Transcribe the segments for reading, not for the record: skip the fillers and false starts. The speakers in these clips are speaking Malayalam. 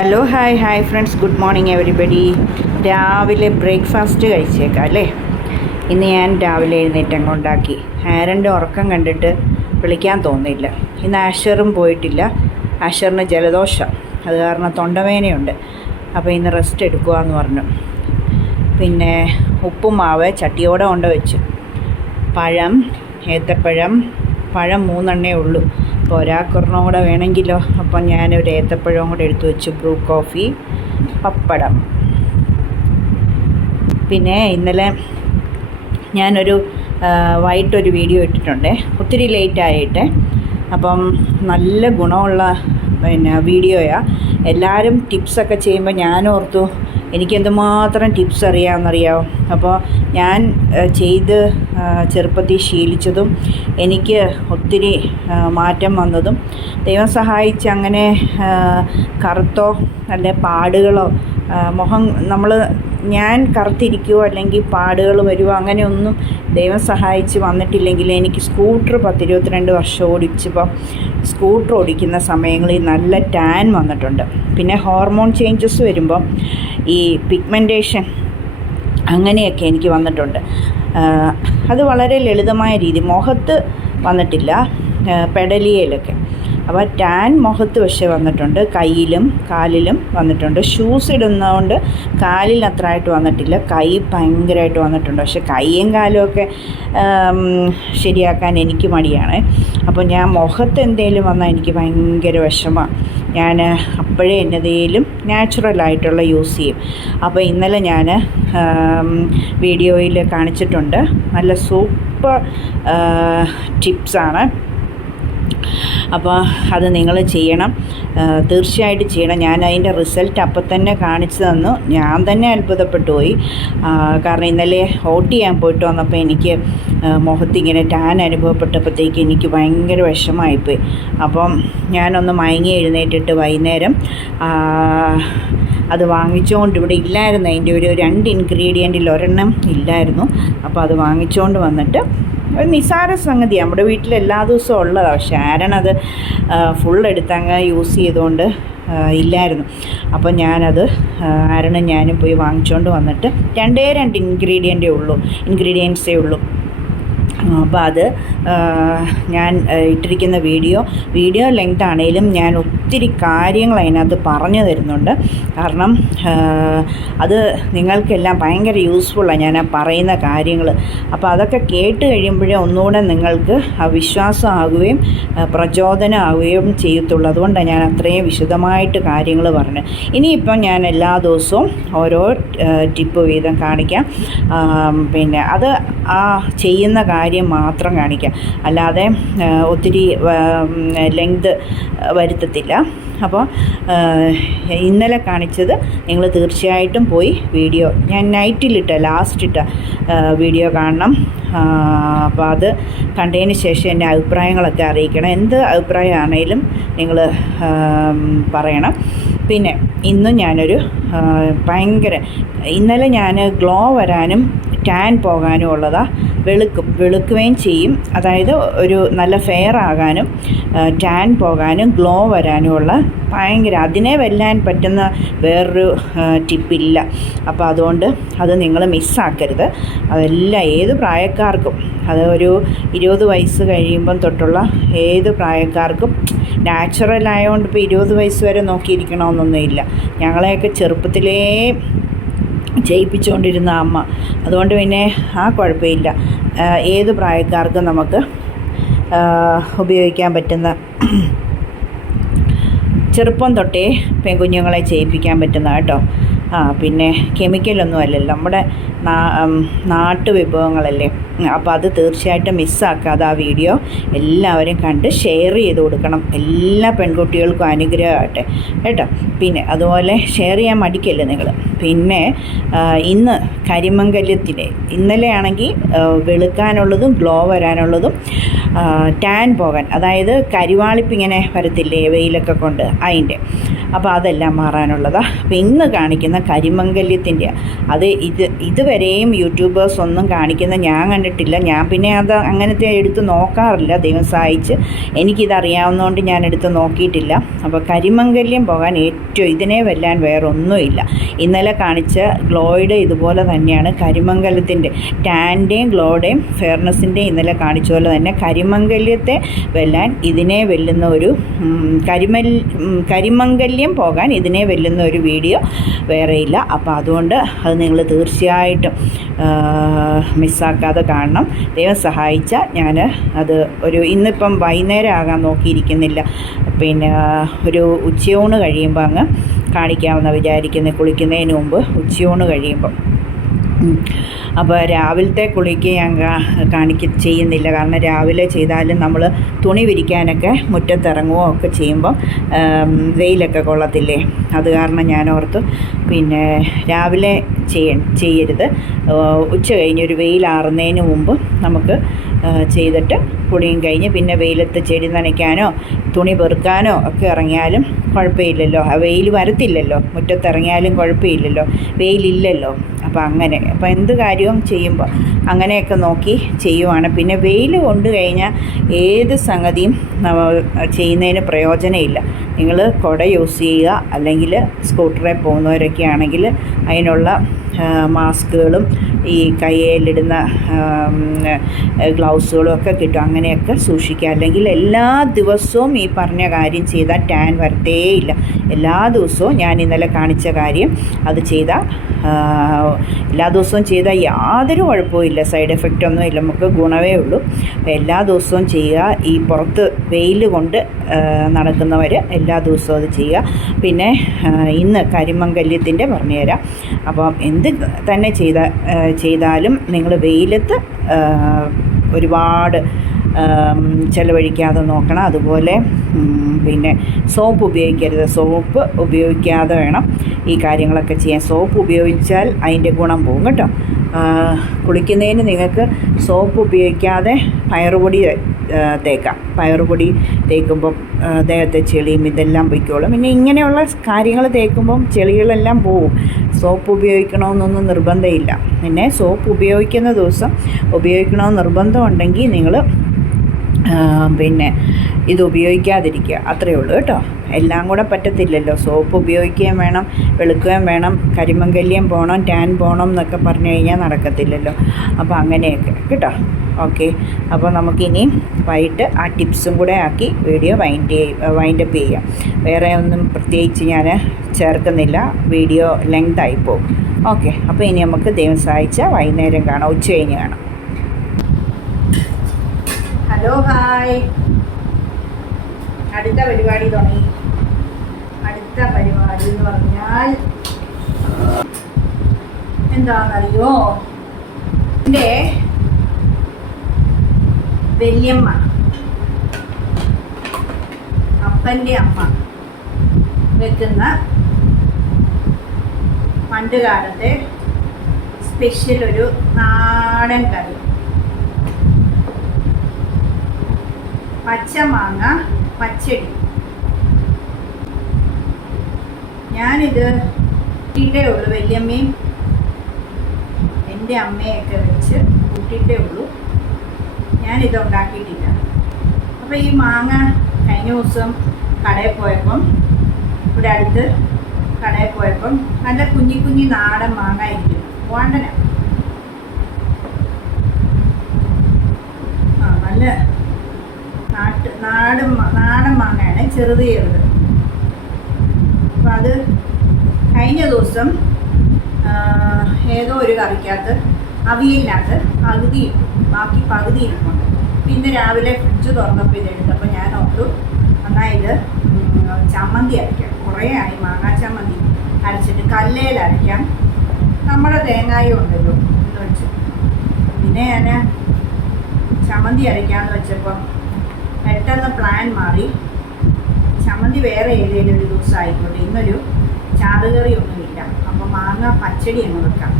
Hello hi friends, good morning everybody. രാവിലെ ബ്രേക്ക്ഫാസ്റ്റ് കഴിച്ചേക്കാം അല്ലേ. ഇന്ന് ഞാൻ രാവിലെ എഴുന്നേറ്റങ്ങ് ഉണ്ടാക്കി. ആരൻ്റെ ഉറക്കം കണ്ടിട്ട് വിളിക്കാൻ തോന്നിയില്ല. ഇന്ന് ആഷറും പോയിട്ടില്ല. ആഷറിന് ജലദോഷം, അത് കാരണം തൊണ്ടവേദനയുണ്ട്. അപ്പോൾ ഇന്ന് റെസ്റ്റ് എടുക്കുകയെന്ന് പറഞ്ഞു. പിന്നെ ഉപ്പുമാവ് ചട്ടിയോടെ കൊണ്ട് വെച്ചു. പഴം, ഏത്തപ്പഴം, പഴം 3 ഉള്ളൂ. അപ്പോൾ ഒരാൾക്കൊരെണ്ണം കൂടെ വേണമെങ്കിലോ. അപ്പം ഞാനൊരു ഏത്തപ്പഴവും കൂടെ എടുത്തു വെച്ചു. ബ്രൂ കോഫി, പപ്പടം. പിന്നെ ഇന്നലെ ഞാനൊരു വൈകിട്ടൊരു വീഡിയോ ഇട്ടിട്ടുണ്ട്, ഒത്തിരി ലേറ്റായിട്ട്. അപ്പം നല്ല ഗുണമുള്ള വീഡിയോയാണ്. എല്ലാവരും ടിപ്സൊക്കെ ചെയ്യുമ്പോൾ ഞാനോർത്തു എനിക്കെന്തുമാത്രം ടിപ്സ് അറിയാമെന്നറിയാമോ. അപ്പോൾ ഞാൻ ചെയ്ത് ചെറുപ്പത്തിൽ ശീലിച്ചതും എനിക്ക് ഒത്തിരി മാറ്റം വന്നതും, ദൈവം സഹായിച്ച് അങ്ങനെ കറുത്തോ അല്ലെ പാടുകളോ മുഖം ഞാൻ കറുത്തിരിക്കുമോ അല്ലെങ്കിൽ പാടുകൾ വരുമോ അങ്ങനെയൊന്നും ദൈവം സഹായിച്ച് വന്നിട്ടില്ലെങ്കിൽ എനിക്ക് സ്കൂട്ടർ 10-22 വർഷം ഓടിച്ചപ്പോൾ സ്കൂട്ടർ ഓടിക്കുന്ന സമയങ്ങളിൽ നല്ല ടാൻ വന്നിട്ടുണ്ട്. പിന്നെ ഹോർമോൺ ചേഞ്ചസ് വരുമ്പം ഈ പിഗ്മെൻറ്റേഷൻ അങ്ങനെയൊക്കെ എനിക്ക് വന്നിട്ടുണ്ട്. അത് വളരെ ലളിതമായ രീതി, മുഖത്ത് വന്നിട്ടില്ല, പെടലിയയിലൊക്കെ. അപ്പോൾ ടാൻ മുഖത്ത് പക്ഷേ വന്നിട്ടുണ്ട്, കയ്യിലും കാലിലും വന്നിട്ടുണ്ട്. ഷൂസ് ഇടുന്നതുകൊണ്ട് കാലിൽ അത്രയായിട്ട് വന്നിട്ടില്ല, കൈ ഭയങ്കരമായിട്ട് വന്നിട്ടുണ്ട്. പക്ഷേ കൈയും കാലും ഒക്കെ ശരിയാക്കാൻ എനിക്ക് മടിയാണ്. അപ്പോൾ ഞാൻ മുഖത്ത് എന്തെങ്കിലും വന്നാൽ എനിക്ക് ഭയങ്കര വിഷമമാണ്. ഞാൻ അപ്പോഴേ എന്നതേലും നാച്ചുറലായിട്ടുള്ള യൂസ് ചെയ്യും. അപ്പോൾ ഇന്നലെ ഞാൻ വീഡിയോയിൽ കാണിച്ചിട്ടുണ്ട്, നല്ല സൂപ്പർ ടിപ്സാണ്. അപ്പോൾ അത് നിങ്ങൾ ചെയ്യണം, തീർച്ചയായിട്ടും ചെയ്യണം. ഞാൻ അതിൻ്റെ റിസൾട്ട് അപ്പം തന്നെ കാണിച്ചു തന്നു. ഞാൻ തന്നെ അത്ഭുതപ്പെട്ടു പോയി. കാരണം ഇന്നലെ OT ചെയ്യാൻ പോയിട്ട് വന്നപ്പോൾ എനിക്ക് മുഖത്തിങ്ങനെ ടാൻ അനുഭവപ്പെട്ടപ്പോഴത്തേക്ക് എനിക്ക് ഭയങ്കര വിഷമമായിപ്പോയി. അപ്പം ഞാനൊന്ന് മയങ്ങി എഴുന്നേറ്റിട്ട് വൈകുന്നേരം അത് വാങ്ങിച്ചുകൊണ്ട്, ഇവിടെ ഇല്ലായിരുന്നു, അതിൻ്റെ ഒരു 2 ഇൻഗ്രീഡിയൻറ്റിൽ ഒരെണ്ണം ഇല്ലായിരുന്നു. അപ്പോൾ അത് വാങ്ങിച്ചുകൊണ്ട് വന്നിട്ട് ഒരു നിസ്സാര സംഗതി, നമ്മുടെ വീട്ടിൽ എല്ലാ ദിവസവും ഉള്ളതാണ്. പക്ഷേ ആരണത് ഫുൾ എടുത്തങ്ങ് യൂസ് ചെയ്തുകൊണ്ട് ഇല്ലായിരുന്നു. അപ്പോൾ ഞാനത് ഞാനും പോയി വാങ്ങിച്ചുകൊണ്ട് വന്നിട്ട് 2 ഇൻഗ്രീഡിയൻസേ ഉള്ളൂ. അപ്പോൾ അത് ഞാൻ ഇട്ടിരിക്കുന്ന വീഡിയോ ലെങ്ത് ആണെങ്കിലും ഞാൻ ഒത്തിരി കാര്യങ്ങൾ അതിനകത്ത് പറഞ്ഞു തരുന്നുണ്ട്. കാരണം അത് നിങ്ങൾക്കെല്ലാം ഭയങ്കര യൂസ്ഫുള്ളാണ് ഞാൻ പറയുന്ന കാര്യങ്ങൾ. അപ്പോൾ അതൊക്കെ കേട്ട് കഴിയുമ്പോഴേ ഒന്നുകൂടെ നിങ്ങൾക്ക് വിശ്വാസമാകുകയും പ്രചോദനമാകുകയും ചെയ്യത്തുള്ളൂ. അതുകൊണ്ടാണ് ഞാൻ അത്രയും വിശദമായിട്ട് കാര്യങ്ങൾ പറഞ്ഞത്. ഇനിയിപ്പം ഞാൻ എല്ലാ ദിവസവും ഓരോ ടിപ്പ് വീതം കാണിക്കാം. പിന്നെ അത് ആ ചെയ്യുന്ന കാര്യം മാത്രം കാണിക്കാം, അല്ലാതെ ഒത്തിരി ലെങ്ത് വരുത്തത്തില്ല. അപ്പോൾ ഇന്നലെ കാണിച്ചത് നിങ്ങൾ തീർച്ചയായിട്ടും പോയി വീഡിയോ, ഞാൻ ലാസ്റ്റ് ഇട്ട വീഡിയോ കാണണം. അപ്പോൾ അത് കണ്ടതിന് ശേഷം എൻ്റെ അഭിപ്രായങ്ങളൊക്കെ അറിയിക്കണം. എന്ത് അഭിപ്രായമാണേലും നിങ്ങൾ പറയണം. പിന്നെ ഇന്നും ഞാനൊരു ഇന്നലെ ഞാൻ ഗ്ലോ വരാനും ടാൻ പോകാനും ഉള്ളതാണ്. വെളുക്കുകയും ചെയ്യും, അതായത് ഒരു നല്ല ഫെയർ ആകാനും ടാൻ പോകാനും ഗ്ലോ വരാനുമുള്ള അതിനെ വെല്ലാൻ പറ്റുന്ന വേറൊരു ടിപ്പില്ല. അപ്പോൾ അതുകൊണ്ട് അത് നിങ്ങൾ മിസ്സാക്കരുത്. അതെല്ലാം ഏത് പ്രായക്കാർക്കും, അത് ഒരു 20 വയസ്സ് കഴിയുമ്പം തൊട്ടുള്ള ഏത് പ്രായക്കാർക്കും നാച്ചുറലായതുകൊണ്ട് ഇപ്പോൾ 20 വയസ്സ് വരെ നോക്കിയിരിക്കണമെന്നൊന്നുമില്ല. ഞങ്ങളെയൊക്കെ ചെറുപ്പത്തിലേ ചെയ്യിപ്പിച്ചുകൊണ്ടിരുന്ന അമ്മ, അതുകൊണ്ട് പിന്നെ കുഴപ്പമില്ല. ഏത് പ്രായക്കാർക്കും നമുക്ക് ഉപയോഗിക്കാൻ പറ്റുന്ന, ചെറുപ്പം തൊട്ടേ പെൺകുഞ്ഞുങ്ങളെ ചെയ്യിപ്പിക്കാൻ പറ്റുന്ന കേട്ടോ. പിന്നെ കെമിക്കലൊന്നും അല്ലല്ലോ, നമ്മുടെ നാട്ടുവിഭവങ്ങളല്ലേ. അപ്പോൾ അത് തീർച്ചയായിട്ടും മിസ്സാക്കാതെ ആ വീഡിയോ എല്ലാവരും കണ്ട് ഷെയർ ചെയ്ത് കൊടുക്കണം. എല്ലാ പെൺകുട്ടികൾക്കും അനുഗ്രഹമാകട്ടെ കേട്ടോ. പിന്നെ അതുപോലെ ഷെയർ ചെയ്യാൻ മടിക്കല്ലേ നിങ്ങൾ. പിന്നെ ഇന്ന് കരിമംഗല്യത്തിലെ, ഇന്നലെ ആണെങ്കിൽ വെളുക്കാനുള്ളതും ഗ്ലോ വരാനുള്ളതും ടാൻ പോകാൻ, അതായത് കരിവാളിപ്പിങ്ങനെ വരത്തില്ലേ വെയിലൊക്കെ കൊണ്ട്, അതിൻ്റെ. അപ്പോൾ അതെല്ലാം മാറാനുള്ളതാണ്. അപ്പോൾ ഇന്ന് കാണിക്കുന്ന കരിമംഗല്യത്തിൻ്റെ അത് ഇത് ഇതുവരെയും യൂട്യൂബേഴ്സ് ഒന്നും കാണിക്കുന്നത് ഞാൻ കണ്ടിട്ടില്ല. ഞാൻ പിന്നെ അത് അങ്ങനത്തെ എടുത്ത് നോക്കാറില്ല, ദൈവം സഹായിച്ച്. എനിക്കിതറിയാവുന്നതുകൊണ്ട് ഞാൻ എടുത്ത് നോക്കിയിട്ടില്ല. അപ്പോൾ കരിമംഗല്യം പോകാൻ ഏറ്റവും ഇതിനെ വെല്ലാൻ വേറൊന്നുമില്ല. ഇന്നലെ കാണിച്ച ഗ്ലോയുടെ ഇതുപോലെ തന്നെയാണ് കരിമംഗലത്തിൻ്റെ, ടാൻ്റെയും ഗ്ലോയുടെയും ഫെയർനെസ്സിൻ്റെയും ഇന്നലെ കാണിച്ച പോലെ തന്നെ കരിമംഗല്യത്തെ വെല്ലാൻ ഇതിനെ വെല്ലുന്ന ഒരു കരിമംഗല്യം പോകാൻ ഇതിനെ വെല്ലുന്ന ഒരു വീഡിയോ വേറെയില്ല. അപ്പോൾ അതുകൊണ്ട് അത് നിങ്ങൾ തീർച്ചയായിട്ടും മിസ്സാക്കാതെ കാണണം. ദൈവം സഹായിച്ചാൽ ഞാൻ അത് ഇന്നിപ്പം വൈകുന്നേരം ആകാൻ നോക്കിയിരിക്കുന്നില്ല, പിന്നെ ഒരു ഉച്ചയൂണ് കഴിയുമ്പോൾ അങ്ങ് കാണിക്കാമെന്ന് വിചാരിക്കുന്നത്, കുളിക്കുന്നതിന് മുമ്പ് ഉച്ചയൂണ് കഴിയുമ്പം. അപ്പോൾ രാവിലത്തെ കുളിക്ക് ഞാൻ ചെയ്യുന്നില്ല. കാരണം രാവിലെ ചെയ്താലും നമ്മൾ തുണി വിരിക്കാനൊക്കെ മുറ്റത്തിറങ്ങുകയോ ഒക്കെ ചെയ്യുമ്പം വെയിലൊക്കെ കൊള്ളത്തില്ലേ, അത് കാരണം ഞാൻ ഓർത്തു പിന്നെ രാവിലെ ചെയ്യരുത്. ഉച്ച കഴിഞ്ഞൊരു വെയിലാറുന്നതിന് മുമ്പ് നമുക്ക് ചെയ്തിട്ട് കുളിയും കഴിഞ്ഞ് പിന്നെ വെയിലത്ത് ചെടി നനയ്ക്കാനോ തുണി പെറുക്കാനോ ഒക്കെ ഇറങ്ങിയാലും കുഴപ്പമില്ലല്ലോ, ആ വെയിൽ വരത്തില്ലല്ലോ, മുറ്റത്തിറങ്ങിയാലും കുഴപ്പമില്ലല്ലോ, വെയിലില്ലല്ലോ. അപ്പോൾ അങ്ങനെ എന്ത് കാര്യവും ചെയ്യുമ്പോൾ അങ്ങനെയൊക്കെ നോക്കി ചെയ്യുവാണ്. പിന്നെ വെയിൽ കൊണ്ട് കഴിഞ്ഞാൽ ഏത് സംഗതിയും ചെയ്യുന്നതിന് പ്രയോജനമില്ല. നിങ്ങൾ കുട യൂസ് ചെയ്യുക, അല്ലെങ്കിൽ സ്കൂട്ടറിൽ പോകുന്നവരൊക്കെ ആണെങ്കിൽ അതിനുള്ള മാസ്കുകളും ഈ കയ്യിലിടുന്ന ഗ്ലൗസുകളും ഒക്കെ കിട്ടും. അങ്ങനെയൊക്കെ സൂക്ഷിക്കുക. അല്ലെങ്കിൽ എല്ലാ ദിവസവും ഈ പറഞ്ഞ കാര്യം ചെയ്താൽ ടാൻ വരത്തേയില്ല. എല്ലാ ദിവസവും ഞാൻ ഇന്നലെ കാണിച്ച കാര്യം അത് ചെയ്താൽ എല്ലാ ദിവസവും ചെയ്താൽ യാതൊരു കുഴപ്പമില്ല, സൈഡ് എഫക്റ്റ് ഒന്നും ഇല്ല, നമുക്ക് ഗുണമേ ഉള്ളൂ. അപ്പോൾ എല്ലാ ദിവസവും ചെയ്യുക. ഈ പുറത്ത് വെയിൽ കൊണ്ട് നടക്കുന്നവർ എല്ലാ ദിവസവും അത് ചെയ്യുക. പിന്നെ ഇന്ന് കരിമംഗല്യത്തിൻ്റെ പറഞ്ഞുതരാം. അപ്പം എന്ത് തന്നെ ചെയ്താലും നിങ്ങൾ വെയിലത്ത് ഒരുപാട് ചിലവഴിക്കാതെ നോക്കണം. അതുപോലെ പിന്നെ സോപ്പ് ഉപയോഗിക്കരുത്, സോപ്പ് ഉപയോഗിക്കാതെ വേണം ഈ കാര്യങ്ങളൊക്കെ ചെയ്യാൻ. സോപ്പ് ഉപയോഗിച്ചാൽ അതിൻ്റെ ഗുണം പോകും കേട്ടോ. കുളിക്കുന്നതിന് നിങ്ങൾക്ക് സോപ്പ് ഉപയോഗിക്കാതെ പയറുപൊടി തേക്കാം. പയറുപൊടി തേക്കുമ്പം ദേഹത്തെ ചെളിയും ഇതെല്ലാം പൊയ്ക്കോളും. പിന്നെ ഇങ്ങനെയുള്ള കാര്യങ്ങൾ തേക്കുമ്പം ചെളികളെല്ലാം പോവും. സോപ്പ് ഉപയോഗിക്കണമെന്നൊന്നും നിർബന്ധമില്ല. പിന്നെ സോപ്പ് ഉപയോഗിക്കുന്ന ദിവസം ഉപയോഗിക്കണമെന്ന് നിർബന്ധമുണ്ടെങ്കിൽ നിങ്ങൾ പിന്നെ ഇത് ഉപയോഗിക്കാതിരിക്കുക, അത്രയേ ഉള്ളൂ കേട്ടോ. എല്ലാം കൂടെ പറ്റത്തില്ലല്ലോ. സോപ്പ് ഉപയോഗിക്കുകയും വേണം, വെളുക്കുകയും വേണം, കരിമംഗല്യം പോകണം, ടാൻ പോകണം എന്നൊക്കെ പറഞ്ഞു കഴിഞ്ഞാൽ നടക്കത്തില്ലല്ലോ. അപ്പോൾ അങ്ങനെയൊക്കെ കേട്ടോ. ഓക്കെ, അപ്പോൾ നമുക്കിനി വൈകിട്ട് ആ ടിപ്സും കൂടെ ആക്കി വീഡിയോ വൈൻഡപ്പ് ചെയ്യാം. വേറെ ഒന്നും പ്രത്യേകിച്ച് ഞാൻ ചേർക്കുന്നില്ല, വീഡിയോ ലെങ്ത് ആയിപ്പോവും. ഓക്കെ, അപ്പോൾ ഇനി നമുക്ക് ദൈവം സഹായിച്ചാൽ വൈകുന്നേരം കാണാം, ഉച്ച കഴിഞ്ഞ് കാണാം. Hello, hi. അടുത്ത പരിപാടി തുടങ്ങി. അടുത്ത പരിപാടി എന്ന് പറഞ്ഞാൽ എന്താണെന്നറിയോ, എൻ്റെ വല്യമ്മ, അപ്പൻ്റെ അമ്മ വെക്കുന്ന പണ്ട് കാലത്തെ സ്പെഷ്യൽ ഒരു നാടൻ കറി, പച്ചമാങ്ങ പച്ചടി. ഞാനിത് കൂട്ടിയിട്ടേ ഉള്ളൂ, വല്യമ്മയും എൻ്റെ അമ്മയൊക്കെ വെച്ച് കൂട്ടിയിട്ടേ ഉള്ളൂ, ഞാനിത് ഉണ്ടാക്കിയിട്ടില്ല. അപ്പോൾ ഈ മാങ്ങ കഴിഞ്ഞ ദിവസം കടയിൽ പോയപ്പം, ഇവിടെ അടുത്ത് കടയിൽ പോയപ്പം നല്ല കുഞ്ഞി നാടൻ മാങ്ങ ഇരിക്കുന്നു, വാണ്ടന. നല്ല നാടൻ മാങ്ങയാണ്, ചെറുത്. അപ്പം അത് കഴിഞ്ഞ ദിവസം ഏതോ ഒരു കറിക്കകത്ത് അവിയലിനകത്ത് പകുതി ഇട്ടു, ബാക്കി പകുതി ഇരിപ്പുണ്ട്. പിന്നെ രാവിലെ ഫ്രിഡ്ജ് തുറന്നപ്പോൾ ഇതെടുത്തപ്പോൾ ഞാൻ ഓർത്തു എന്നാൽ ഇത് ചമ്മന്തി അരയ്ക്കാം. കുറേ ആയി മാങ്ങാ ചമ്മന്തി അരച്ചിട്ട് കല്ലേൽ അരയ്ക്കാം, നമ്മുടെ തേങ്ങായും ഉണ്ടല്ലോ എന്ന് വെച്ചു. പിന്നെ ഞാൻ ചമ്മന്തി അരയ്ക്കാമെന്ന് വെച്ചപ്പം പെട്ടെന്ന് പ്ലാൻ മാറി. ചമ്മന്തി വേറെ ഏതെങ്കിലും ഒരു ദിവസം ആയിക്കോട്ടെ, ഇന്നൊരു ചാറുകറി ഒന്നുമില്ല, അപ്പം മാങ്ങ പച്ചടി എന്ന് വെക്കാം.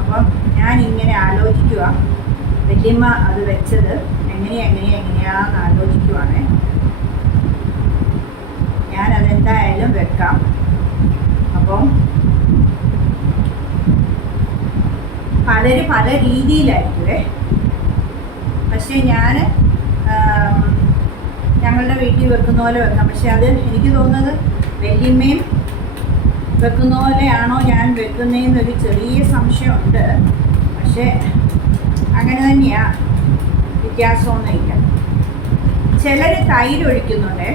അപ്പം ഞാനിങ്ങനെ ആലോചിക്കുക, വല്യമ്മ അത് വെച്ചത് എങ്ങനെയാണെന്ന് ആലോചിക്കുവാണ്. ഞാനതെന്തായാലും വെക്കാം. അപ്പം പലരും പല രീതിയിലായിരിക്കുമേ. പക്ഷേ ഞാൻ ഞങ്ങളുടെ വീട്ടിൽ വെക്കുന്ന പോലെ വെക്കാം. പക്ഷെ അത് എനിക്ക് തോന്നുന്നത് വല്യമ്മയും വെക്കുന്ന പോലെയാണോ ഞാൻ വെക്കുന്നതെന്നൊരു ചെറിയ സംശയമുണ്ട്. പക്ഷേ അങ്ങനെ തന്നെയാണ്, വ്യത്യാസമൊന്നുമില്ല. ചിലർ തൈര് ഒഴിക്കുന്നുണ്ട്,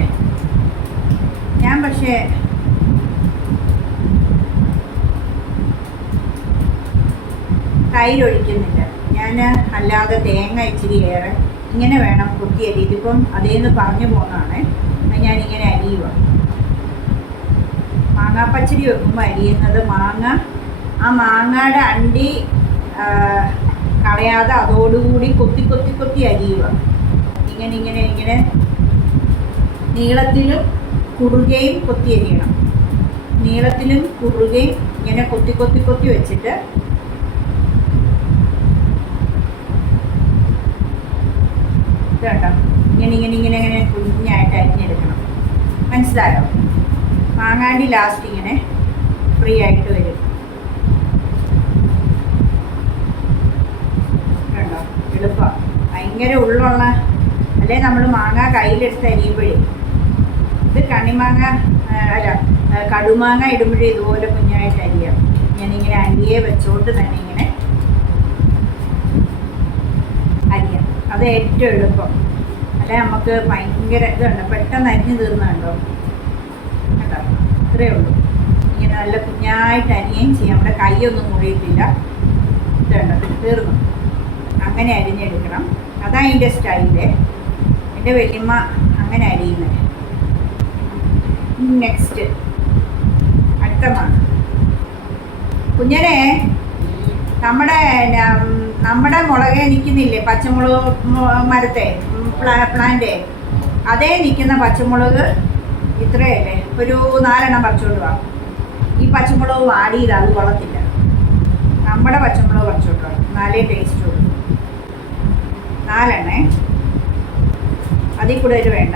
ഞാൻ പക്ഷേ തൈര് ഒഴിക്കുന്നില്ല. ഞാൻ അല്ലാതെ തേങ്ങ ഇച്ചിരി ഏറെ ഇങ്ങനെ വേണം കുത്തി അരി. ഇതിപ്പം അതേന്ന് പറഞ്ഞു പോകുന്നതാണ്. ഞാനിങ്ങനെ അരിയുക. മാങ്ങാപ്പച്ചടി വെക്കുമ്പോൾ അരിയുന്നത് ആ മാങ്ങയുടെ അണ്ടി കളയാതെ അതോടുകൂടി കൊത്തി കൊത്തി കൊത്തി അരിയുക. ഇങ്ങനെ നീളത്തിലും കുറുകയും കൊത്തി അരിയണം. നീളത്തിലും കുറുകയും ഇങ്ങനെ കൊത്തി കൊത്തി കൊത്തി വെച്ചിട്ട് കേട്ടോ ഇങ്ങനെ കുഞ്ഞായിട്ട് അരിഞ്ഞെടുക്കണം. മനസ്സിലായോ? മാങ്ങാണ്ടി ലാസ്റ്റ് ഇങ്ങനെ ഫ്രീ ആയിട്ട് വരും. കേട്ടോ, എളുപ്പമാണ്. ഭയങ്കര ഉള്ളുള്ള അല്ലേ നമ്മൾ മാങ്ങ കയ്യിലെടുത്ത് അരിയുമ്പോഴേ, ഇത് കണ്ണിമാങ്ങ അല്ല കടുമാങ്ങ ഇടുമ്പോഴേ ഇതുപോലെ കുഞ്ഞായിട്ട് അരിയാം. ഞാനിങ്ങനെ അരിയെ വെച്ചോണ്ട് തന്നെ ഇങ്ങനെ അരിയാം. അത് ഏറ്റവും എളുപ്പം. അല്ലെ നമുക്ക് ഭയങ്കര ഇതുണ്ട്, പെട്ടെന്ന് അരിഞ്ഞ് തീർന്നുണ്ടോ കേട്ടോ. ഇത്രയേ ഉള്ളൂ. ഇങ്ങനെ നല്ല കുഞ്ഞായിട്ട് അരിയുകയും ചെയ്യാം. നമ്മുടെ കൈയൊന്നും മുറിയത്തില്ല. ഇതുണ്ട്, തീർന്നു. അങ്ങനെ അരിഞ്ഞെടുക്കണം. അതാണ് അതിൻ്റെ സ്റ്റൈല്. എൻ്റെ വല്യമ്മ അങ്ങനെ അരിയുന്നത്. നെക്സ്റ്റ് അടുത്ത മാങ്ങ. കുഞ്ഞനെ നമ്മുടെ മുളകെ നിൽക്കുന്നില്ലേ, പച്ചമുളക് മരത്തെ പ്ലാന്റ്, അതേ നിൽക്കുന്ന പച്ചമുളക് ഇത്രയല്ലേ, ഒരു 4 എണ്ണം പറിച്ചോണ്ട് വാ. ഈ പച്ചമുളക് വാടിയത് അത് കൊള്ളത്തില്ല. നമ്മുടെ പച്ചമുളക് പറിച്ചോണ്ട് വാ, എന്നാലേ ടേസ്റ്റ് ഉള്ളൂ. 4 എണ്ണേ, അതിൽ കൂടുതൽ വേണ്ട.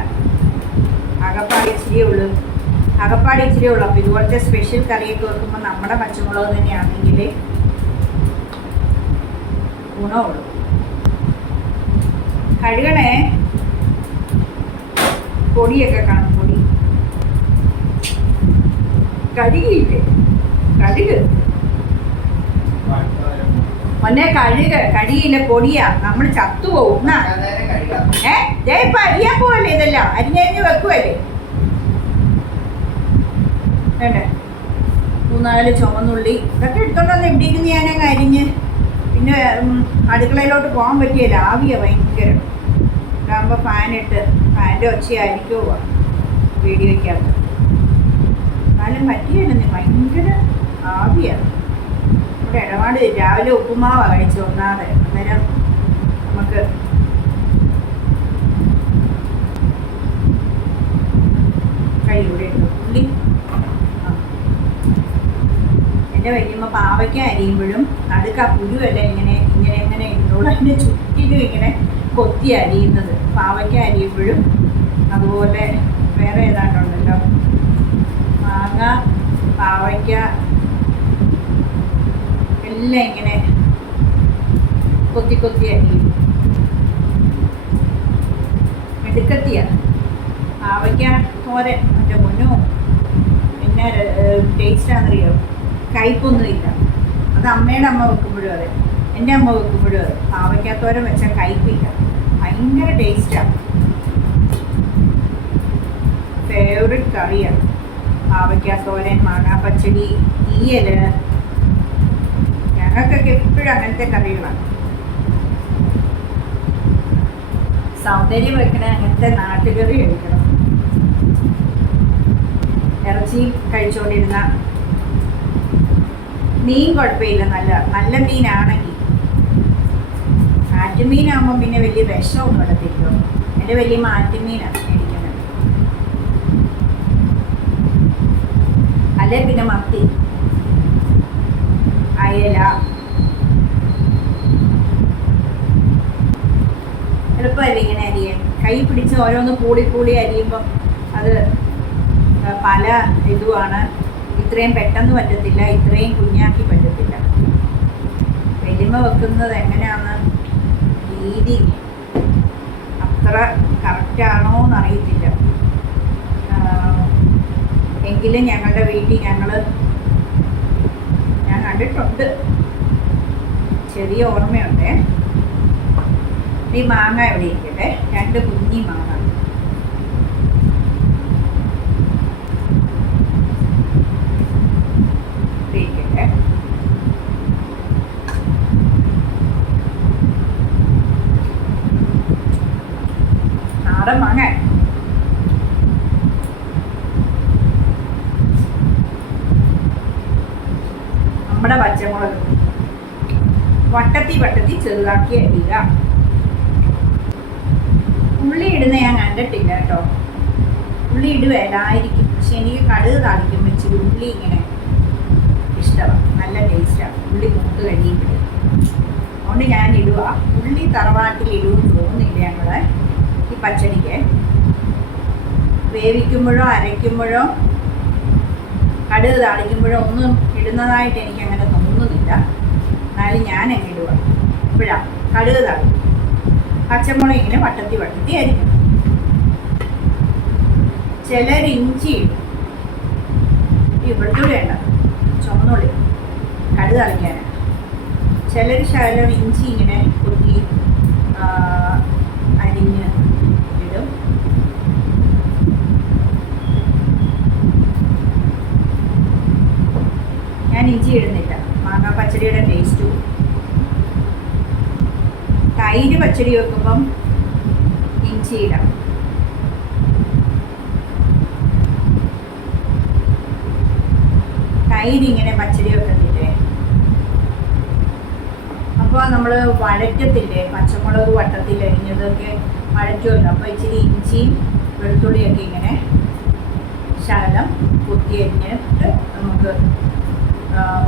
അകപ്പാടി ഇച്ചിരിയേ ഉള്ളൂ. അപ്പോൾ ഇതുപോലത്തെ സ്പെഷ്യൽ കറിയൊക്കെ വെക്കുമ്പോൾ നമ്മുടെ പച്ചമുളക് തന്നെയാണെങ്കിൽ ഗുണമുള്ളൂ. കഴുകണേ, പൊടിയൊക്കെ കാണും. പൊടി കഴുകിയില്ലേ? കഴുക് ಮೊನ್ನೆ കഴുകിയില്ല, പൊടിയാ, നമ്മൾ ചത്തുപോകും. ഇപ്പൊ അരിയാൻ പോവല്ലേ, ഇതെല്ലാം അരിഞ്ഞരിഞ്ഞ് വെക്കുവല്ലേ. വേണ്ടേ 3-4 ചുവന്നുള്ളി ഇതൊക്കെ എടുത്തോണ്ടൊന്ന് എവിടേക്ക് ഞാനങ്ങ് അരിഞ്ഞ്. പിന്നെ അടുക്കളയിലോട്ട് പോകാൻ പറ്റിയല്ല, ആവിയാണ് ഭയങ്കര. ഇതാകുമ്പോൾ ഫാൻ്റെ ഒച്ചയായിരിക്കുമോ വീഡിയോയ്ക്കകത്ത്. എന്നാലും പറ്റിയല്ലെന്നേ, ഭയങ്കര ആവിയാണ്. ഇവിടെ ഇടപാട് രാവിലെ ഉപ്പുമാവാണ് കഴിച്ച് ഒന്നാതെ. അന്നേരം നമുക്ക് ഇവിടെ ഉണ്ട് ഉള്ളി. എൻ്റെ വല്യമ്മ പാവയ്ക്ക അരിയുമ്പോഴും നടുക്ക് ആ പുരുവല്ല ഇങ്ങനെ ഇരുന്നോളൂ. അതിൻ്റെ ചുറ്റിലും ഇങ്ങനെ കൊത്തി അരിയുന്നത്. പാവയ്ക്ക അരിയുമ്പോഴും അതുപോലെ വേറെ ഏതാണ്ടുണ്ടല്ലോ, മാങ്ങ, പാവയ്ക്ക എല്ലാം ഇങ്ങനെ കൊത്തി കൊത്തി അരിയും. എടുക്കത്തിയാണ് പാവയ്ക്ക തോരൻ. എൻ്റെ മുന്നോ പിന്നെ ടേസ്റ്റാണെന്നറിയോ, കയ്പൊന്നുമില്ല. അത് അമ്മയുടെ അമ്മ വെക്കുമ്പോഴും അതെ, എൻ്റെ അമ്മ വെക്കുമ്പോഴും അതെ. പാവയ്ക്കാത്തോരൻ വെച്ചാൽ കയ്പില്ല, ഭയങ്കര ടേസ്റ്റാണ്. ഫേവറേറ്റ് കറിയാണ് പാവയ്ക്കാത്തോരൻ, മാങ്ങാപ്പച്ചടി, തീയൽ. ഞങ്ങൾക്കൊക്കെ എപ്പോഴും അങ്ങനത്തെ കറികളാണ്. സൗന്ദര്യം വെക്കണ അങ്ങനത്തെ നാട്ടുകറി കഴിക്കണം. ഇറച്ചി കഴിച്ചുകൊണ്ടിരുന്ന മീൻ കുഴപ്പമില്ല, നല്ല മീനാണെങ്കിൽ. ആറ്റുമീനാകുമ്പം പിന്നെ വലിയ വിഷമൊന്നും ഇടത്തില്ലോ. എൻ്റെ വലിയ ആറ്റുമീനാണ് മേടിക്കുന്നത്. അല്ലേ പിന്നെ മത്തി, അയല. എളുപ്പമല്ലേ ഇങ്ങനെ അരിയാൻ? കൈ പിടിച്ച് ഓരോന്ന് കൂടി അരിയുമ്പം അത് പല ഇതുമാണ്. ഇത്രയും പെട്ടെന്ന് പറ്റത്തില്ല, ഇത്രയും കുഞ്ഞാക്കി പറ്റത്തില്ല. എലിമ വെക്കുന്നത് എങ്ങനെയാണെന്ന് രീതി അത്ര കറക്റ്റാണോ എന്നറിയത്തില്ല. എങ്കിലും ഞങ്ങളുടെ വീട്ടിൽ ഞാൻ കണ്ടിട്ടുണ്ട്, ചെറിയ ഓർമ്മയുണ്ട്. ഈ മാങ്ങ എവിടെ ഇരിക്കട്ടെ, 2 കുഞ്ഞി മാങ്ങ. ഇരിക്കട്ടെ. നാടൻ മാങ്ങ. നമ്മുടെ പച്ചമുളക് വട്ടത്തി ചെറുതാക്കി അരിയുക. ഉള്ളി ഇടുന്ന ഞാൻ കണ്ടിട്ടില്ല കേട്ടോ. ഉള്ളി ഇടുവേലായിരിക്കും, പക്ഷെ എനിക്ക് കടുക് താളിക്കുമ്പോൾ ഇച്ചിരി ഉള്ളി ഇങ്ങനെ ഇഷ്ടമാണ്, നല്ല ടേസ്റ്റാണ് ഉള്ളി മൂത്ത് കഴിയുമ്പോൾ. അതുകൊണ്ട് ഞാൻ ഇടുക. ഉള്ളി തറവാട്ടിൽ ഇടുമെന്ന് തോന്നുന്നില്ല ഞങ്ങളെ ഈ പച്ചടിക്ക്. വേവിക്കുമ്പോഴോ അരയ്ക്കുമ്പോഴോ കടുക് താളിക്കുമ്പോഴോ ഒന്നും ഇടുന്നതായിട്ട് എനിക്ക് അങ്ങനെ തോന്നുന്നില്ല. എന്നാലും ഞാൻ എങ്ങനെ ഇടുക ഇപ്പോഴാണ് കടുക് താളിക്കും. പച്ചമുളക് ഇങ്ങനെ വട്ടത്തി അരിക്കും. ചിലർ ഇഞ്ചി ഇടും. വെളുത്തുള്ളി വേണ്ട, ചുവന്നുള്ളി കടുക് താളിക്കാനാണ്. ചിലർ ശകലം ഇഞ്ചി ഇങ്ങനെ കുത്തി അരിഞ്ഞ് ഇടും. ഞാൻ ഇഞ്ചി ഇടുന്നില്ല, മാങ്ങാ പച്ചടിയുടെ ടേസ്റ്റും. തൈര് പച്ചടി വെക്കുമ്പം ഇഞ്ചി ഇടാം. തൈര് ഇങ്ങനെ പച്ചടി വെക്കത്തില്ലേ, അപ്പോൾ നമ്മൾ വഴറ്റത്തില്ലേ, പച്ചമുളക് വട്ടത്തിൽ അരിഞ്ഞതൊക്കെ വഴറ്റുമല്ലോ. അപ്പോൾ ഇച്ചിരി ഇഞ്ചിയും വെളുത്തുള്ളിയൊക്കെ ഇങ്ങനെ ശകലം കുത്തി അരിഞ്ഞിട്ട് നമുക്ക്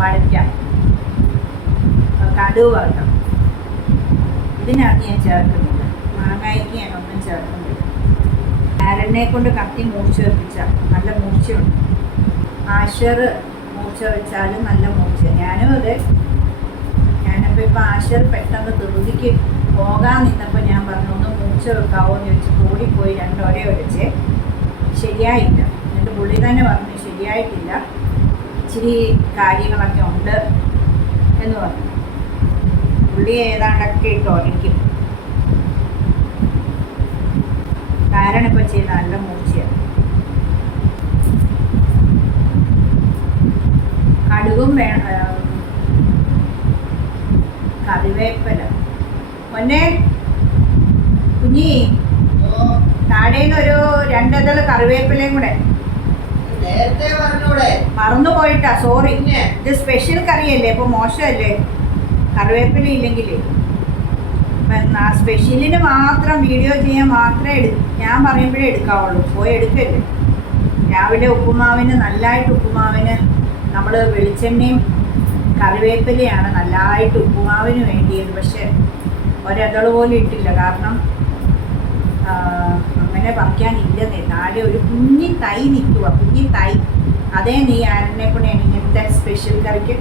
വഴറ്റാം. കടുക് വറുക്കാം. ഇതിനകത്ത് ഞാൻ ചേർക്കുന്നില്ല, മാങ്ങായ്ക്ക് ഞാനൊന്നും ചേർക്കുന്നില്ല. ആരനെ കൊണ്ട് കത്തി മൂർച്ച വെപ്പിച്ചാൽ നല്ല മൂർച്ചയുണ്ട്. ആശർ മൂർച്ച വെച്ചാലും നല്ല മൂർച്ച. ഞാനും അതെ. ഞാനപ്പോൾ ഇപ്പോൾ ആശർ പെട്ടെന്ന് ധൃതിക്ക് പോകാൻ നിന്നപ്പോൾ ഞാൻ പറഞ്ഞു ഒന്ന് മൂർച്ച വെക്കാവോ എന്ന് ചോദിച്ച് കൂടിപ്പോയി 2 ഒരേ ഒഴിച്ച്. ശരിയായില്ല. എന്നിട്ട് പുള്ളി തന്നെ പറഞ്ഞു ശരിയായിട്ടില്ല, ഇച്ചിരി കാര്യങ്ങളൊക്കെ ഉണ്ട് എന്ന് പറഞ്ഞു. പുള്ളി ഏതാണ്ടൊക്കെ ഇട്ട് ഒരയ്ക്കും. കാരണം ഇപ്പം ചെയ്ത് നല്ല മൂർച്ചയാണ്. കടുകും കറിവേപ്പില. പൊന്നെ കുഞ്ഞി, താഴേന്നൊരു 2 ഇതൾ കറിവേപ്പിലയും കൂടെ. മറന്നു പോയിട്ടാ, സോറി. ഇത് സ്പെഷ്യൽ കറിയല്ലേ, ഇപ്പോൾ മോശമല്ലേ കറിവേപ്പില ഇല്ലെങ്കിൽ. സ്പെഷ്യലിന് മാത്രം വീഡിയോ ചെയ്യാൻ മാത്രമേ ഞാൻ പറയുമ്പോഴേ എടുക്കാവുള്ളൂ, പോയി എടുക്കല്ലേ. രാവിലെ ഉപ്പുമാവിന് നല്ലതായിട്ട് ഉപ്പുമാവിന് നമ്മൾ വെളിച്ചെണ്ണയും കറിവേപ്പിലയാണ് നല്ലതായിട്ട് ഉപ്പുമാവിന് വേണ്ടിയത്. പക്ഷെ ഒരിതള് പോലും ഇട്ടില്ല, കാരണം അങ്ങനെ പറിക്കാനില്ലെന്നേ. താഴെ ഒരു കുഞ്ഞി തൈ നിൽക്കുക, കുഞ്ഞി തൈ. അതേ നീ ആരനെ കൊണ്ടാണ് ഇങ്ങനത്തെ സ്പെഷ്യൽ കറിക്ക്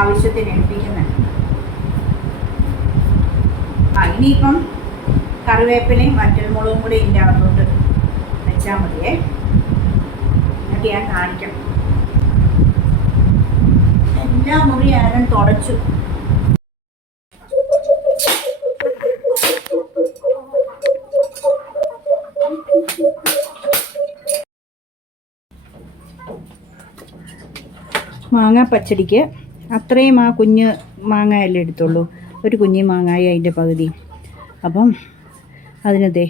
ആവശ്യത്തിന് എടുപ്പിക്കുന്നത്. ഇനിയിപ്പം കറിവേപ്പിലയും വറ്റൽമുളകും കൂടി ഇതിൻ്റെ അകത്തോട്ട് വെച്ചാൽ മതിയേ. എന്നിട്ട് ഞാൻ കാണിക്കണം. എല്ലാ മുറി ആരും തുടച്ചു. മാങ്ങ പച്ചടിക്ക് അത്രയും ആ കുഞ്ഞ് മാങ്ങയല്ലേ എടുത്തുള്ളൂ, ഒരു കുഞ്ഞി മാങ്ങായി അതിൻ്റെ പകുതി. അപ്പം അതിനതേ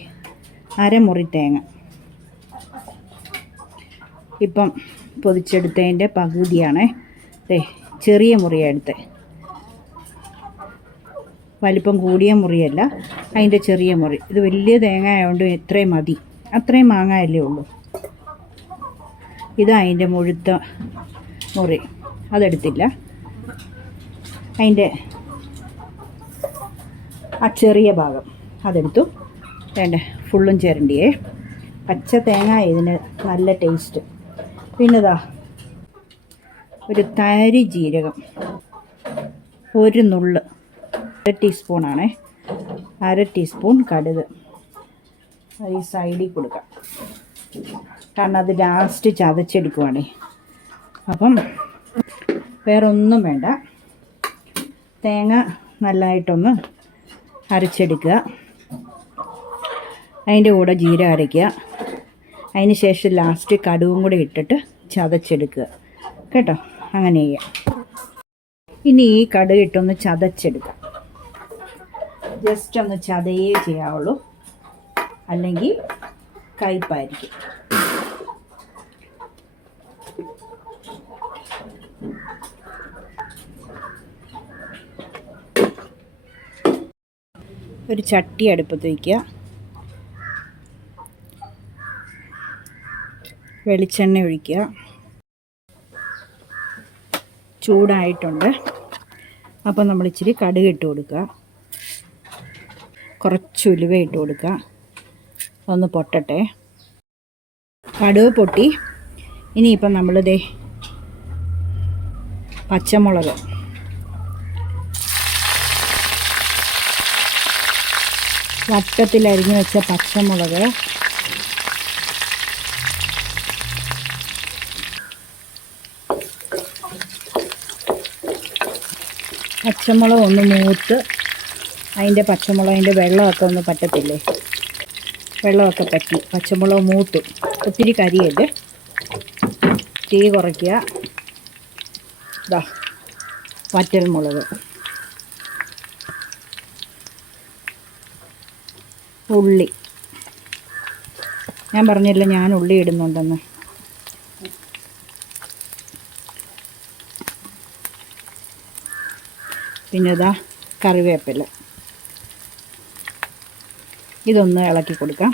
അരമുറി തേങ്ങ ഇപ്പം പൊതിച്ചെടുത്തതിൻ്റെ പകുതിയാണേ. ചെറിയ മുറിയാണ് എടുത്തത്, വലിപ്പം കൂടിയ മുറിയല്ല, അതിൻ്റെ ചെറിയ മുറി. ഇത് വലിയ തേങ്ങ ആയതുകൊണ്ട് ഇത്രയും മതി, അത്രയും മാങ്ങയല്ലേ ഉള്ളൂ. ഇത് അതിൻ്റെ മുഴുത്ത മുറി, അതെടുത്തില്ല. അതിൻ്റെ ആ ചെറിയ ഭാഗം അതെടുത്തു. വേണ്ട ഫുള്ളും ചേരണ്ടിയേ. പച്ച തേങ്ങ ഇതിന് നല്ല ടേസ്റ്റ്. പിന്നെതാ ഒരു തരി ജീരകം, ഒരു നുള്ള് ടീസ്പൂണാണേ, 1/2 ടീസ്പൂൺ കടുക് ഈ സൈഡിൽ കൊടുക്കാം, കാരണം അത് ലാസ്റ്റ് ചതച്ചെടുക്കുവാണേ. അപ്പം വേറെ ഒന്നും വേണ്ട, തേങ്ങ നല്ലതായിട്ടൊന്ന് അരച്ചെടുക്കുക, അതിൻ്റെ കൂടെ ജീരകം അരയ്ക്കുക, അതിന് ശേഷം ലാസ്റ്റ് കടുകും കൂടെ ഇട്ടിട്ട് ചതച്ചെടുക്കുക കേട്ടോ. അങ്ങനെ ചെയ്യാം. ഇനി ഈ കടുക് ഇട്ടൊന്ന് ചതച്ചെടുക്കാം, ജസ്റ്റ് ഒന്ന് ചതയേ ചെയ്യാവുള്ളൂ, അല്ലെങ്കിൽ കയ്പ്പായിരിക്കും. ഒരു ചട്ടി അടുപ്പത്ത് വയ്ക്കുക, വെളിച്ചെണ്ണ ഒഴിക്കുക, ചൂടായിട്ടുണ്ട്. അപ്പോൾ നമ്മൾ ഇച്ചിരി കടുക് ഇട്ട് കൊടുക്കുക, കുറച്ച് ഉലുവ ഇട്ട് കൊടുക്കുക, ഒന്ന് പൊട്ടട്ടെ. കടുക് പൊട്ടി. ഇനിയിപ്പം നമ്മളിതേ പച്ചമുളക്, വട്ടത്തിൽ അരിഞ്ഞു വെച്ച പച്ചമുളക്, പച്ചമുളക് ഒന്ന് മൂത്ത് അതിൻ്റെ പച്ചമുളകിൻ്റെ വെള്ളമൊക്കെ ഒന്ന് പറ്റത്തില്ലേ, വെള്ളമൊക്കെ പറ്റി പച്ചമുളക് മൂത്തു. ഒത്തിരി കരിയല്ലേ, തീ കുറയ്ക്കുക. ഇതാ വറ്റൽമുളക്, ഉള്ളി, ഞാൻ പറഞ്ഞില്ല ഞാൻ ഉള്ളി ഇടുന്നുണ്ടെന്ന്. പിന്നെ ഇതാ കറിവേപ്പില, ഇതൊന്ന് ഇളക്കി കൊടുക്കാം.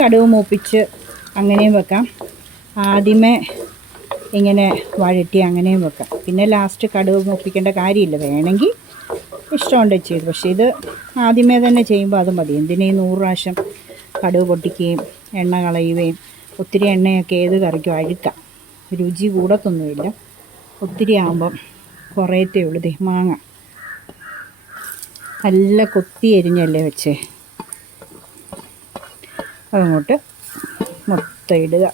കടുക് മൂപ്പിച്ച് അങ്ങനെയും വെക്കാം, ആദ്യമേ ഇങ്ങനെ വഴറ്റി അങ്ങനെയും വെക്കാം, പിന്നെ ലാസ്റ്റ് കടുക് മൂപ്പിക്കേണ്ട കാര്യമില്ല. വേണമെങ്കിൽ ഇഷ്ടമുണ്ട് ചെയ്തു, പക്ഷേ ഇത് ആദ്യമേ തന്നെ ചെയ്യുമ്പോൾ അത് മതി. എന്തിനീ 100 പ്രാവശ്യം കടുക് പൊട്ടിക്കുകയും എണ്ണ കളയുകയും. ഒത്തിരി എണ്ണയൊക്കെ ഏത് കറിക്കും അഴുക്കാം, രുചി കൂടത്തൊന്നുമില്ല. ഒത്തിരി ആകുമ്പം കുറയത്തേ ഉള്ളൂ. ദേ മാങ്ങ നല്ല കൊത്തി എരിഞ്ഞല്ലേ വെച്ചേ, അതങ്ങോട്ട് മൊത്തം ഇടുക.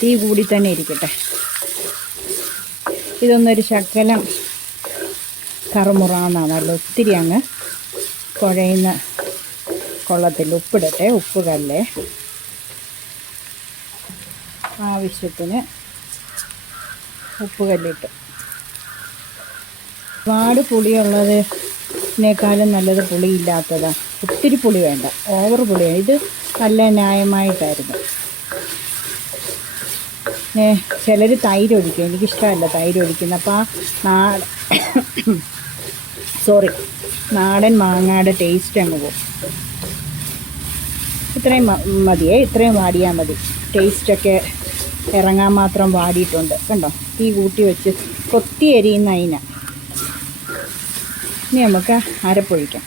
തീ കൂടി തന്നെ ഇരിക്കട്ടെ. ഇതൊന്നൊരു ശകലം കറുമുറാന്നാണല്ലോ, ഒത്തിരി അങ്ങ് കുഴയുന്ന കൊള്ളത്തില്ല. ഉപ്പിടട്ടെ, ഉപ്പ് കല്ലേ, ആവശ്യത്തിന് ഉപ്പ് കല്ലിട്ട്. ഒരുപാട് പുളിയുള്ളതിനേക്കാളും നല്ലത് പുളിയില്ലാത്തതാണ്. ഒത്തിരി പുളി വേണ്ട, ഓവർ പുളി വേണ്ട. ഇത് നല്ല ന്യായമായിട്ടായിരുന്നു. ചിലർ തൈര് ഒഴിക്കും, എനിക്കിഷ്ടമല്ല തൈര് ഒഴിക്കുന്നത്. അപ്പോൾ ആ നാടൻ മാങ്ങയുടെ ടേസ്റ്റ് അങ്ങ് പോകും. ഇത്രയും മതിയേ, ഇത്രയും വാടിയാൽ മതി. ടേസ്റ്റൊക്കെ ഇറങ്ങാൻ മാത്രം വാടിയിട്ടുണ്ട് കണ്ടോ. തീ കൂട്ടി വെച്ച് കൊത്തി എരിയുന്ന അതിന. ഇനി നമുക്ക് അരപ്പൊഴിക്കാം.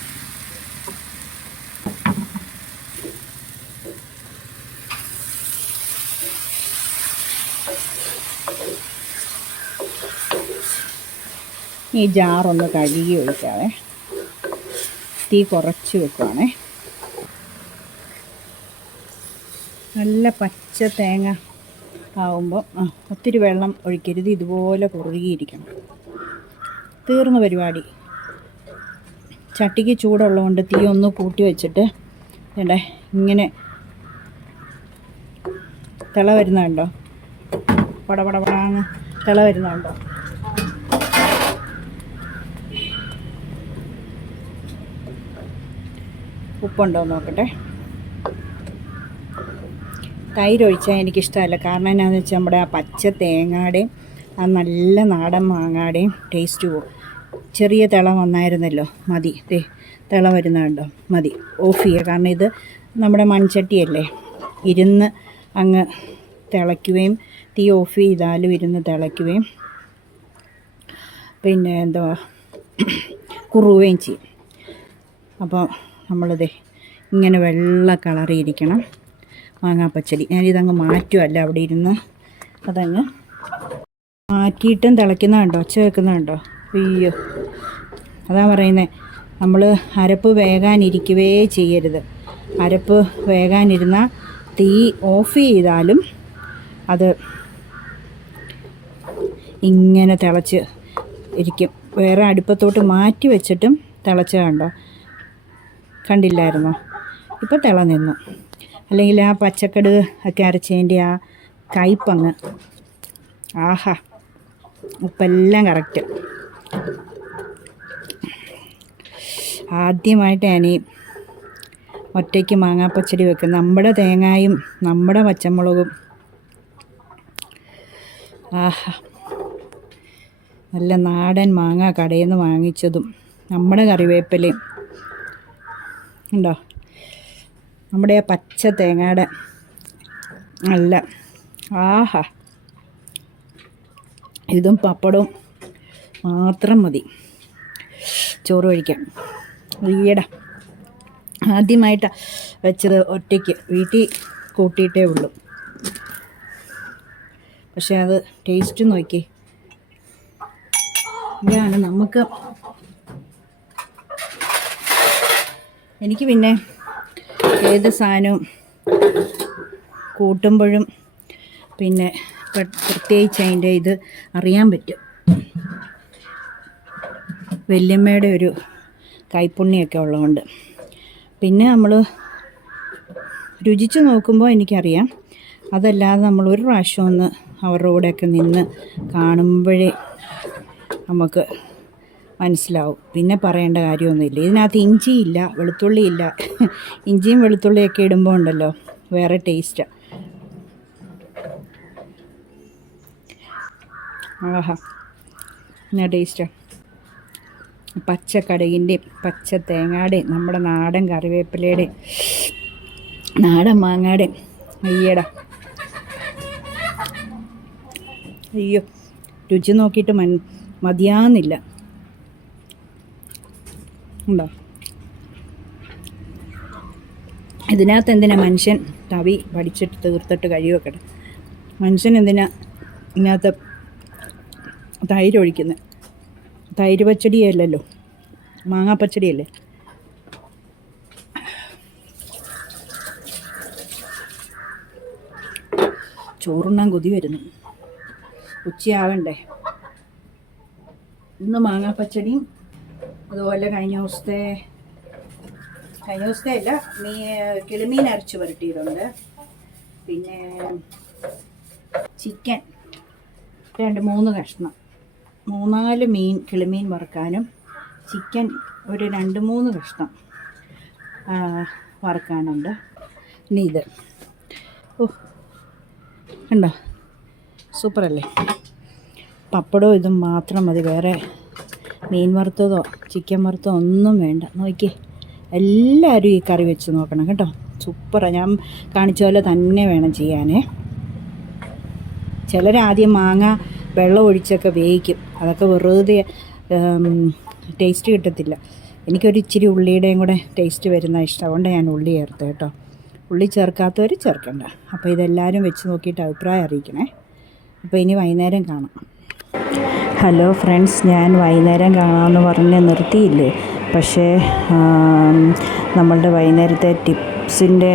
ഈ ജാറൊന്ന് കഴുകി ഒഴിക്കാവേ, തീ കുറച്ച് വെക്കുവാണേ. നല്ല പച്ച തേങ്ങ ആവുമ്പോൾ ഒത്തിരി വെള്ളം ഒഴിക്കരുത്, ഇതുപോലെ കുറുകിയിരിക്കണം. തീർന്ന പരിപാടി. ചട്ടിക്ക് ചൂടുള്ളതുകൊണ്ട് തീ ഒന്ന് കൂട്ടി വെച്ചിട്ട് വേണ്ടേ ഇങ്ങനെ തിള വരുന്നുണ്ടോ, പടപടപടാന്ന് തിള വരുന്നുണ്ടോ. ഉപ്പുണ്ടോ നോക്കട്ടെ. തൈര് ഒഴിച്ചാൽ എനിക്കിഷ്ടമല്ല, കാരണം എന്നാന്ന് വെച്ചാൽ നമ്മുടെ ആ പച്ച തേങ്ങയുടെയും ആ നല്ല നാടൻ മാങ്ങയുടെയും ടേസ്റ്റ് പോകും. ചെറിയ തിള വന്നായിരുന്നല്ലോ, മതി. തിള വരുന്നുണ്ടോ, മതി. ഓഫ് ചെയ്യുക, കാരണം ഇത് നമ്മുടെ മൺചട്ടിയല്ലേ, ഇരുന്ന് അങ്ങ് തിളയ്ക്കുകയും തീ ഓഫ് ചെയ്താലും ഇരുന്ന് തിളയ്ക്കുകയും പിന്നെ എന്തുവാ കുറുകയും ചെയ്യും. അപ്പോൾ നമ്മളിത് ഇങ്ങനെ വെള്ള കളറിയിരിക്കണം. മാങ്ങാപ്പച്ചടി. ഞാനിതങ്ങ് മാറ്റുമല്ല അവിടെ ഇരുന്ന്, അതങ്ങ് മാറ്റിയിട്ടും തിളയ്ക്കുന്നതുണ്ടോ, ഒച്ച വെക്കുന്നതുണ്ടോ? അയ്യോ, അതാ പറയുന്നത്, നമ്മൾ അരപ്പ് വേകാനിരിക്കുകയേ ചെയ്യരുത്. അരപ്പ് വേകാനിരുന്നാൽ തീ ഓഫ് ചെയ്താലും അത് ഇങ്ങനെ തിളച്ച് ഇരിക്കും. വേറെ അടുപ്പത്തോട്ട് മാറ്റി വെച്ചിട്ടും തിളച്ച കണ്ടോ, കണ്ടില്ലായിരുന്നോ? ഇപ്പോൾ തിള നിന്നു. അല്ലെങ്കിൽ ആ പച്ചക്കടുക് ഒക്കെ അരച്ചതിൻ്റെ ആ കയ്പങ്ങ്, ആഹാ, ഉപ്പെല്ലാം കറക്റ്റ്. ആദ്യമായിട്ട് ഞാനീ ഒറ്റയ്ക്ക് മാങ്ങാപ്പച്ചടി വെക്കും. നമ്മുടെ തേങ്ങായും നമ്മുടെ പച്ചമുളകും, ആഹാ, നല്ല നാടൻ മാങ്ങ കടയിൽ നിന്ന് വാങ്ങിച്ചതും നമ്മുടെ കറിവേപ്പിലയും ഉണ്ടോ, നമ്മുടെ ആ പച്ച തേങ്ങയുടെ നല്ല, ആഹാ, ഇതും പപ്പടവും മാത്രം മതി ചോറ് കഴിക്കാൻ. ഈയിടെ ആദ്യമായിട്ടാണ് വെച്ചത് ഒറ്റയ്ക്ക്, വീട്ടിൽ കൂട്ടിയിട്ടേ ഉള്ളൂ. പക്ഷേ അത് ടേസ്റ്റ് നോക്കി. ഇതാണ് നമുക്ക്, എനിക്ക് പിന്നെ ഏത് സാധനവും കൂട്ടുമ്പോഴും പിന്നെ പ്രത്യേകിച്ച് അതിൻ്റെ ഇത് അറിയാൻ പറ്റും. വല്യമ്മയുടെ ഒരു കൈപ്പുണ്യമൊക്കെ ഉള്ളതുകൊണ്ട്. പിന്നെ നമ്മൾ രുചിച്ച് നോക്കുമ്പോൾ എനിക്കറിയാം. അതല്ലാതെ നമ്മൾ ഒരു പ്രാവശ്യം ഒന്ന് അവരുടെ കൂടെയൊക്കെ നിന്ന് കാണുമ്പോഴേ നമുക്ക് മനസ്സിലാവും. പിന്നെ പറയേണ്ട കാര്യമൊന്നുമില്ല. ഇതിനകത്ത് ഇഞ്ചിയില്ല, വെളുത്തുള്ളിയില്ല. ഇഞ്ചിയും വെളുത്തുള്ളിയൊക്കെ ഇടുമ്പോൾ ഉണ്ടല്ലോ വേറെ ടേസ്റ്റാണ്. ആഹാ, എന്നാ ടേസ്റ്റാണ്. പച്ച കടുകിൻ്റെയും പച്ച തേങ്ങയുടെയും നമ്മുടെ നാടൻ കറിവേപ്പിലയുടെയും നാടൻ മാങ്ങയുടെയും, അയ്യടാ, അയ്യോ, രുചി നോക്കിയിട്ട് മതിയാകുന്നില്ല. ഉണ്ടോ? ഇതിനകത്ത് എന്തിനാ മനുഷ്യൻ തവി പഠിച്ചിട്ട് തീർത്തിട്ട് കഴിവ് വെക്കട്ടെ? മനുഷ്യൻ എന്തിനാ ഇതിനകത്ത് തൈര് ഒഴിക്കുന്നത്? തൈര് പച്ചടിയല്ലല്ലോ, മാങ്ങാപ്പച്ചടിയല്ലേ. ചോറുണ്ണാൻ കൊതി വരുന്നു. ഉച്ചയാവണ്ടേ. ഇന്ന് മാങ്ങാപ്പച്ചടിയും അതുപോലെ കഴിഞ്ഞ ദിവസത്തെ അല്ല, കിളിമീൻ അരച്ച് പുരട്ടിയതുണ്ട്. പിന്നെ ചിക്കൻ 2-3 കഷ്ണം, 3-4 മീൻ, കിളിമീൻ വറുക്കാനും ചിക്കൻ ഒരു 2-3 കഷ്ണം വറുക്കാനുണ്ട്. ഇനി ഇത്, ഓ ഉണ്ടോ, സൂപ്പറല്ലേ. പപ്പടവും ഇതും മാത്രം മതി. വേറെ മീൻ വറുത്തതോ ചിക്കൻ വറുത്തതോ ഒന്നും വേണ്ട. നോക്കിയേ, എല്ലാവരും ഈ കറി വെച്ച് നോക്കണം കേട്ടോ. സൂപ്പറാണ്. ഞാൻ കാണിച്ച പോലെ തന്നെ വേണം ചെയ്യാനേ. ചിലരാദ്യം മാങ്ങ വെള്ളം ഒഴിച്ചൊക്കെ വേവിക്കും. അതൊക്കെ വെറുതെ ടേസ്റ്റ് കിട്ടത്തില്ല. എനിക്കൊരു ഇച്ചിരി ഉള്ളിയുടെയും കൂടെ ടേസ്റ്റ് വരുന്ന ഇഷ്ടം. അതുകൊണ്ട് ഞാൻ ഉള്ളി ചേർത്ത് കേട്ടോ. ഉള്ളി ചേർക്കാത്തവർ ചേർക്കണ്ട. അപ്പോൾ ഇതെല്ലാവരും വെച്ച് നോക്കിയിട്ട് അഭിപ്രായം അറിയിക്കണേ. അപ്പോൾ ഇനി വൈകുന്നേരം കാണാം. ഹലോ ഫ്രണ്ട്സ്, ഞാൻ വൈകുന്നേരം കാണാമെന്ന് പറഞ്ഞ് നിർത്തിയില്ലേ. പക്ഷേ നമ്മളുടെ വൈകുന്നേരത്തെ ടിപ്സിൻ്റെ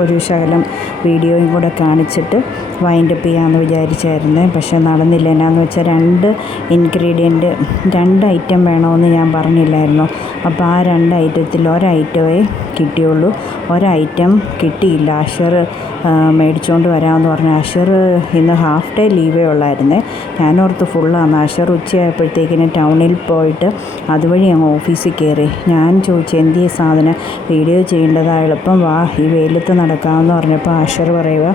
ഒരു ശകലം വീഡിയോയും കൂടെ കാണിച്ചിട്ട് വൈൻഡപ്പ് ചെയ്യാമെന്ന് വിചാരിച്ചായിരുന്നു. പക്ഷേ നടന്നില്ല. എന്നാന്ന് വെച്ചാൽ 2 ഇൻഗ്രീഡിയൻറ്റ് 2 ഐറ്റം വേണമെന്ന് ഞാൻ പറഞ്ഞില്ലായിരുന്നു. അപ്പോൾ ആ 2 ഐറ്റത്തിൽ ഒരൈറ്റമേ കിട്ടിയുള്ളൂ. ഒരൈറ്റം കിട്ടിയില്ല. അഷർ മേടിച്ചുകൊണ്ട് വരാമെന്ന് പറഞ്ഞു. അഷർ ഇന്ന് ഹാഫ് ഡേ ലീവേ ഉള്ളായിരുന്നേ. ഞാനോർത്ത് ഫുള്ളാണ്. അഷർ ഉച്ചയായപ്പോഴത്തേക്കിന് ടൗണിൽ പോയിട്ട് അതുവഴി അങ്ങ് ഓഫീസിൽ കയറി. ഞാൻ ചോദിച്ചു എന്തിയ സാധനം, വീഡിയോ ചെയ്യേണ്ടതാ, എളുപ്പം വാ, ഈ വെയിലത്ത് നടക്കാമെന്ന് പറഞ്ഞപ്പോൾ അഷർ പറയുക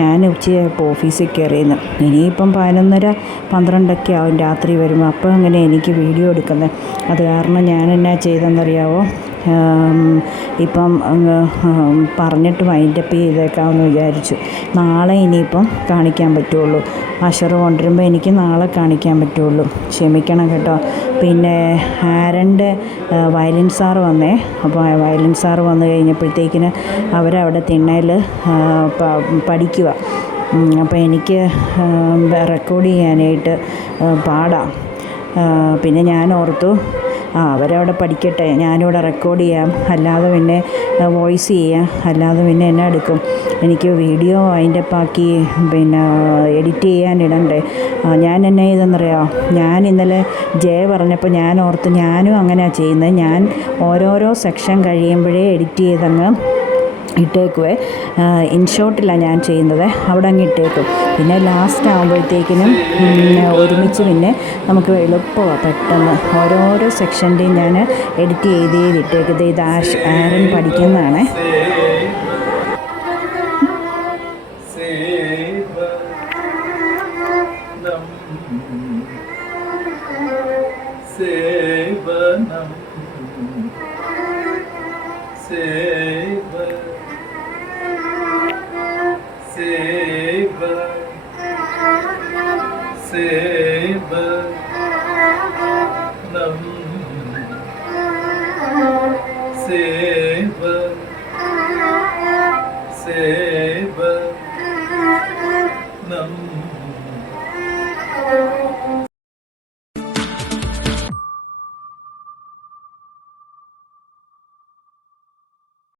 ഞാൻ ഉച്ചയായപ്പോൾ ഓഫീസിൽ കയറിയെന്ന്. ഇനിയിപ്പം 11:30-12 ആവും രാത്രി വരുമ്പോൾ. അപ്പോൾ അങ്ങനെ എനിക്ക് വീഡിയോ എടുക്കുന്നത്. അത് കാരണം ഞാൻ എന്നാ ചെയ്തെന്നറിയാവോ, ഇപ്പം പറഞ്ഞിട്ട് വൈൻഡപ്പ് ചെയ്തേക്കാമെന്ന് വിചാരിച്ചു. നാളെ ഇനിയിപ്പം കാണിക്കാൻ പറ്റുള്ളൂ. അഷർ കൊണ്ടുവരുമ്പോൾ എനിക്ക് നാളെ കാണിക്കാൻ പറ്റുള്ളൂ. ക്ഷമിക്കണം കേട്ടോ. പിന്നെ ആരൻ്റെ വയലിൻ സാറ് വന്നേ. അപ്പോൾ വയലിൻ സാറ് വന്നു കഴിഞ്ഞപ്പോഴത്തേക്കിന് അവരവിടെ തിണ്ണയിൽ പഠിക്കുക. അപ്പോൾ എനിക്ക് റെക്കോർഡ് ചെയ്യാനായിട്ട് പാടാം. പിന്നെ ഞാൻ ഓർത്തു അവരവിടെ പഠിക്കട്ടെ, ഞാനിവിടെ റെക്കോർഡ് ചെയ്യാം, അല്ലാതെ പിന്നെ വോയിസ് ചെയ്യാം, അല്ലാതെ പിന്നെ എന്നെ എടുക്കും. എനിക്ക് വീഡിയോ അതിൻ്റെ പാക്കി പിന്നെ എഡിറ്റ് ചെയ്യാനിടണ്ടേ. ഞാൻ എന്നെ ചെയ്തെന്നറിയാമോ, ഞാൻ ഇന്നലെ ജയ പറഞ്ഞപ്പോൾ ഞാൻ ഓർത്ത് ഞാനും അങ്ങനെയാണ് ചെയ്യുന്നത്. ഞാൻ ഓരോരോ സെക്ഷൻ കഴിയുമ്പോഴേ എഡിറ്റ് ചെയ്തങ്ങ് ഇട്ടേക്കുവേ. ഇൻഷോട്ടിലാണ് ഞാൻ ചെയ്യുന്നത്, അവിടെ അങ്ങ് ഇട്ടേക്കും. പിന്നെ ലാസ്റ്റ് ആകുമ്പോഴത്തേക്കിനും ഒരുമിച്ച് പിന്നെ നമുക്ക് എളുപ്പമാണ്, പെട്ടെന്ന് ഓരോരോ സെക്ഷൻ്റെയും ഞാൻ എഡിറ്റ് ചെയ്തിട്ടേക്കുന്നത്. ഇത് ആരൻ പഠിക്കുന്നതാണ്. Save